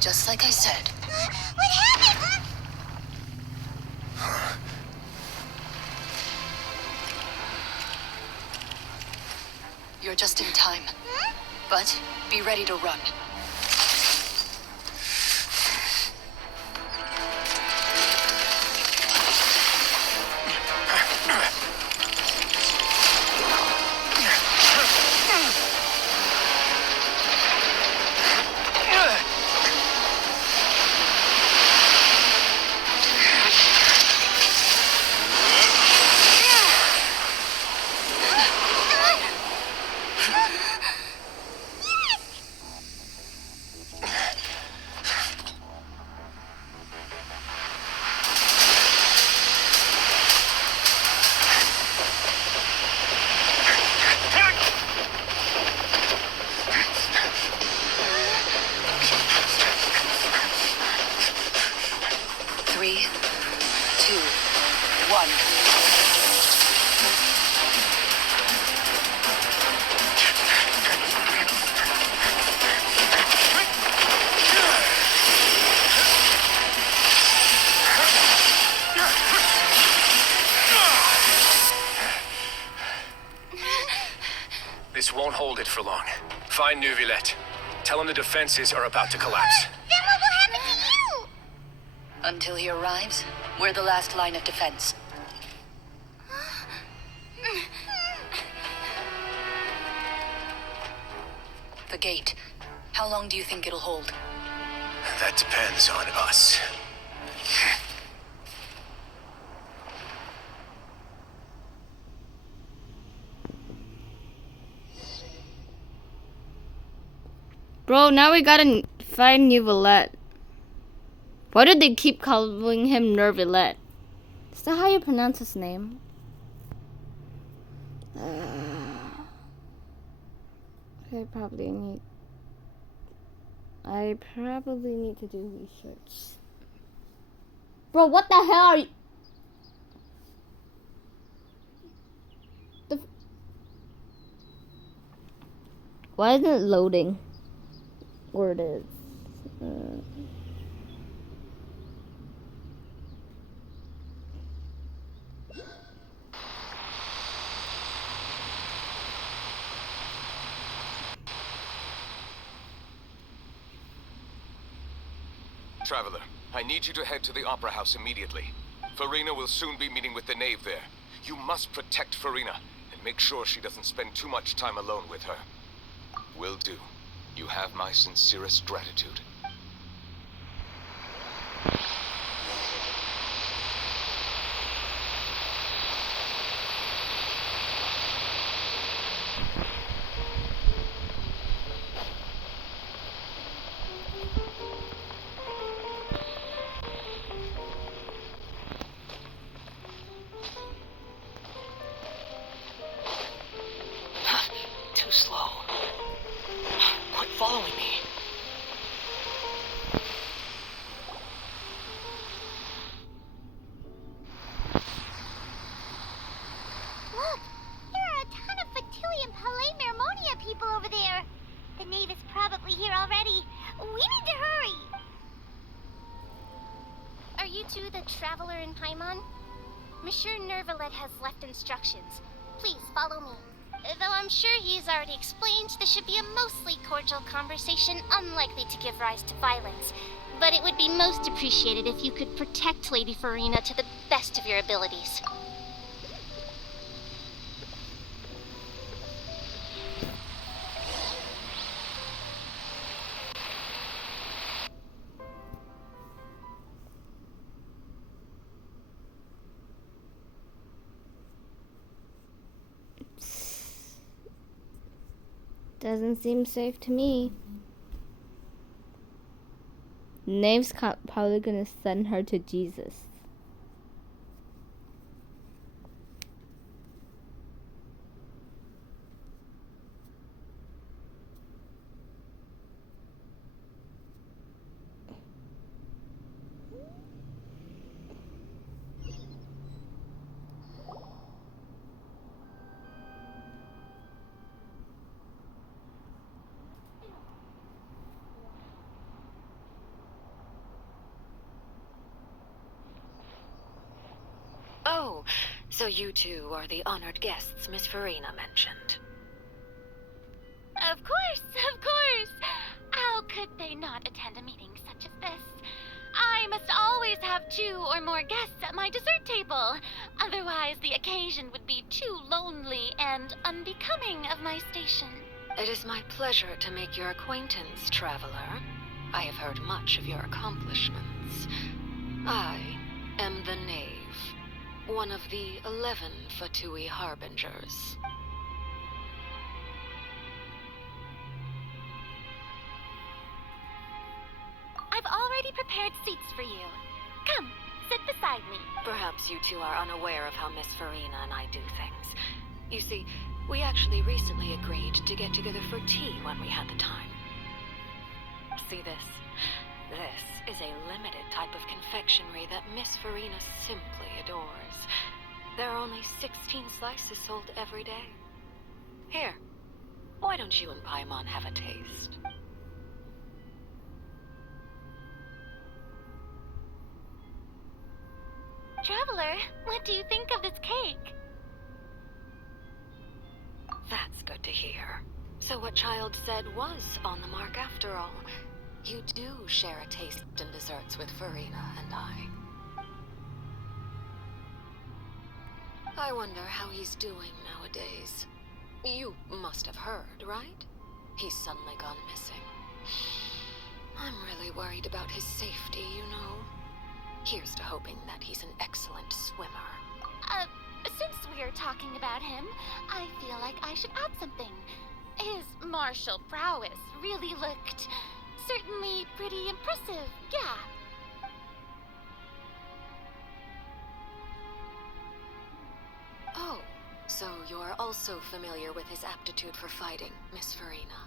Just like I said. What happened? You're just in time. But be ready to run. Three, two, one. This won't hold it for long. Find Neuvillette. Tell him the defenses are about to collapse. Then what will happen to you? Until he arrives, we're the last line of defense. The gate. How long do you think it'll hold? That depends on us. Bro, now we gotta find Neuvillette. Why did they keep calling him Neuvillette? Is that how you pronounce his name? I probably need to do research. Bro, what the hell are you? Why isn't it loading? Or it is. Traveler, I need you to head to the Opera House immediately. Furina will soon be meeting with the Knave there. You must protect Furina, and make sure she doesn't spend too much time alone with her. Will do. You have my sincerest gratitude. Too slow. Quit following me. Look, there are a ton of Fatui and Palais Mermonia people over there. The Knave is probably here already. We need to hurry. Are you two the Traveler in Paimon? Monsieur Neuvillette has left instructions. Please follow me. Though I'm sure he's already explained, this should be a mostly cordial conversation, unlikely to give rise to violence. But it would be most appreciated if you could protect Lady Furina to the best of your abilities. Doesn't seem safe to me. Knave's probably gonna send her to Jesus. So you two are the honored guests Miss Farina mentioned. Of course, of course. How could they not attend a meeting such as this? I must always have 2 or more guests at my dessert table. Otherwise, the occasion would be too lonely and unbecoming of my station. It is my pleasure to make your acquaintance, traveler. I have heard much of your accomplishments. I am the Knave, one of the 11 Fatui Harbingers. I've already prepared seats for you. Come, sit beside me. Perhaps you two are unaware of how Miss Farina and I do things. You see, we actually recently agreed to get together for tea when we had the time. See this? This is a limited type of confectionery that Miss Farina simply adores. There are only 16 slices sold every day. Here, why don't you and Paimon have a taste? Traveler, what do you think of this cake? That's good to hear. So what Child said was on the mark after all. You do share a taste in desserts with Farina and I. I wonder how he's doing nowadays. You must have heard, right? He's suddenly gone missing. I'm really worried about his safety, you know. Here's to hoping that he's an excellent swimmer. Since we're talking about him, I feel like I should add something. His martial prowess really looked certainly pretty impressive, yeah. Oh, so you're also familiar with his aptitude for fighting, Miss Farina.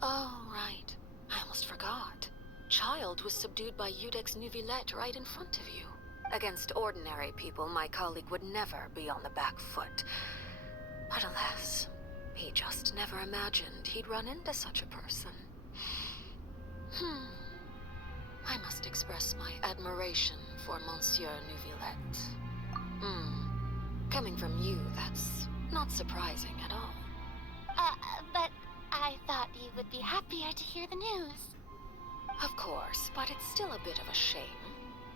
Oh, right. I almost forgot. Child was subdued by Udex Neuvillette right in front of you. Against ordinary people, my colleague would never be on the back foot. But alas, he just never imagined he'd run into such a person. I must express my admiration for Monsieur Neuvillette. Coming from you, that's not surprising at all. But I thought you would be happier to hear the news. Of course, but it's still a bit of a shame.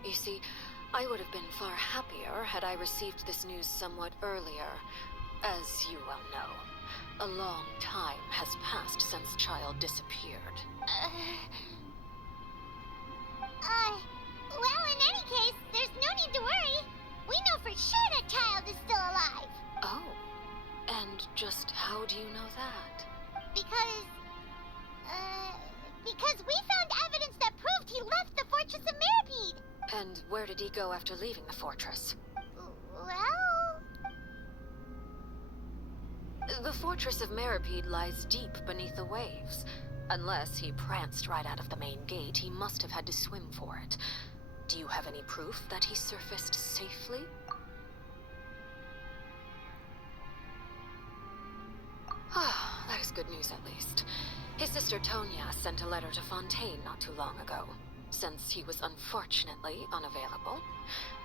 You see, I would have been far happier had I received this news somewhat earlier. As you well know, a long time has passed since Child disappeared. Well, in any case, there's no need to worry. We know for sure that Child is still alive. Oh, and just how do you know that? Because we found evidence that proved he left the Fortress of Mirapede. And where did he go after leaving the fortress? Well... The Fortress of Mirapede lies deep beneath the waves. Unless he pranced right out of the main gate, he must have had to swim for it. Do you have any proof that he surfaced safely? Ah, that is good news at least. His sister Tonya sent a letter to Fontaine not too long ago. Since he was unfortunately unavailable,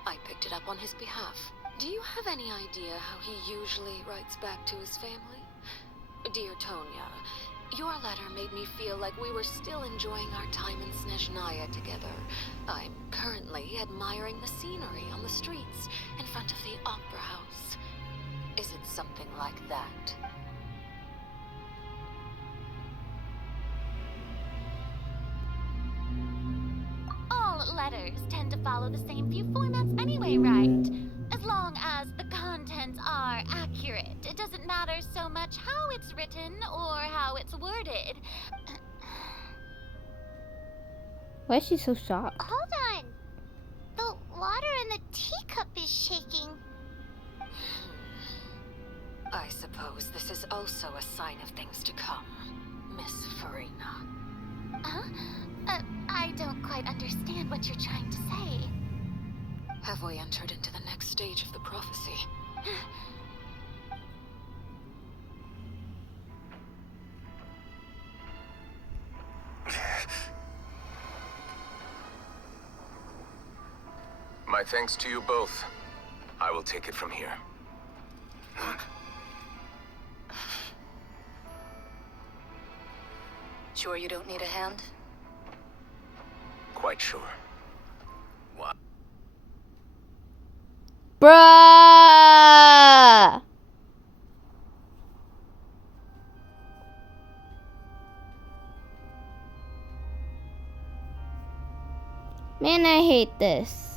I picked it up on his behalf. Do you have any idea how he usually writes back to his family? Dear Tonya, your letter made me feel like we were still enjoying our time in Snezhnaya together. I'm currently admiring the scenery on the streets in front of the Opera House. Is it something like that? All letters tend to follow the same few formats anyway, right? As long as the contents are accurate, it doesn't matter so much how it's written or how it's worded. Why is she so shocked? Hold on. The water in the teacup is shaking. I suppose this is also a sign of things to come, Miss Farina. Huh? I don't quite understand what you're trying to say. Have we entered into the next stage of the prophecy? My thanks to you both. I will take it from here. Sure you don't need a hand? Quite sure. Bruh! Man, I hate this.